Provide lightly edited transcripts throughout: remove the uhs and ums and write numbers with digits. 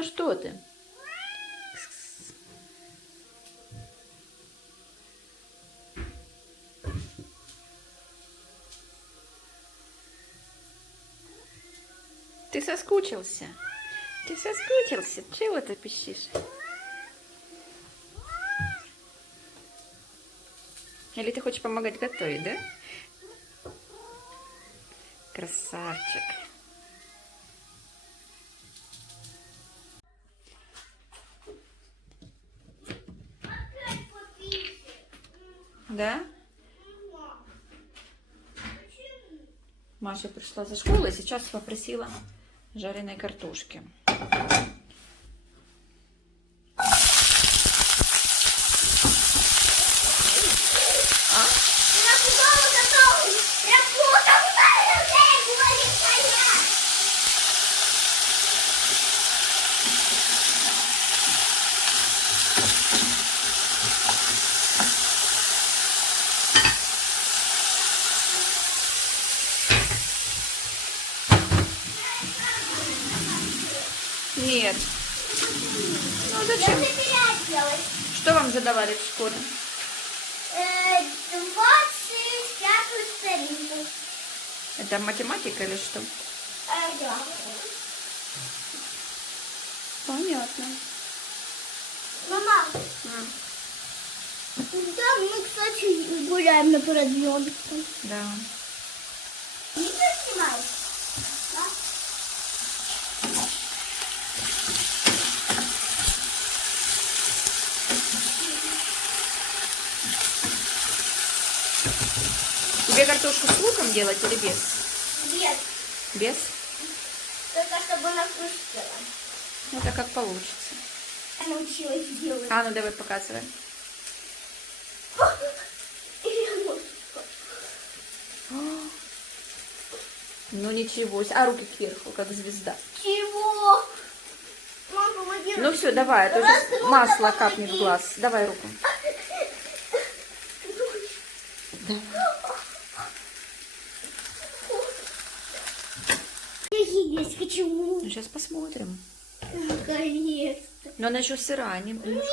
мама, что ты? Ты соскучился? Ты соскучился? Чего ты пищишь? Или ты хочешь помогать готовить, да? Красавчик. Да? Маша пришла за школы и сейчас попросила жареной картошки. Нет. Ну зачем? Что вам задавали в школе? 25-ю старинку. Это математика или что? Да. Понятно. Мама, да, мы, кстати, гуляем на продленку. Да. Не снимай. Да? Тебе картошку с луком делать или без? Нет, Без? только чтобы она хрустела. Это как получится. Я научилась делать. А ну давай показывай. Ну ничего. А руки кверху, как звезда. Чего? Мам, помоги. Ну все, давай, а то Раз, сейчас два, масло давай, капнет в помоги. глаз. Давай руку. Давай. Есть, почему? Ну, сейчас посмотрим. Наконец-то. Но она еще сырая, не немножко.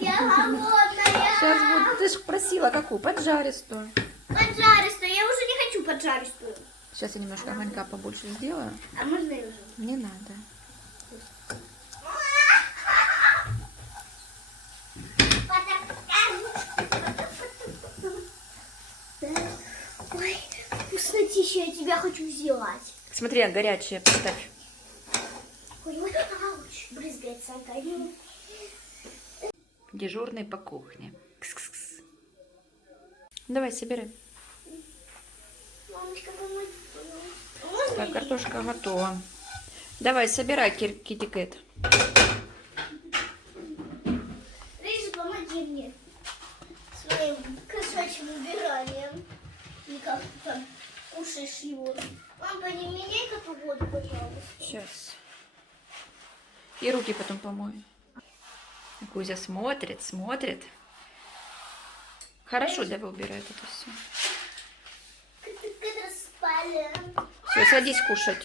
Я голодная. Сейчас будет. Ты же просила какую? Поджаристую. Поджаристую. Я уже не хочу поджаристую. Сейчас я немножко огонька побольше сделаю. А можно я уже? Не надо. Ой, вкуснотища, я тебя хочу взять. Смотри, а горячее поставь. Ой, ой, ауч, брызгается огонь. Дежурный по кухне. Кс-кс-кс. Давай, собирай. Мамочка, помоги. Можно Так, я? картошка готова. Давай, собирай, Китикет. Рыжий, помоги мне своим кошачьим убиранием. И как ты там кушаешь его. Мама, не меняй-ка погоду, пожалуйста. Сейчас. И руки потом помой. Кузя смотрит, смотрит. Хорошо, давай убирает это все. Как распали. Все, садись кушать.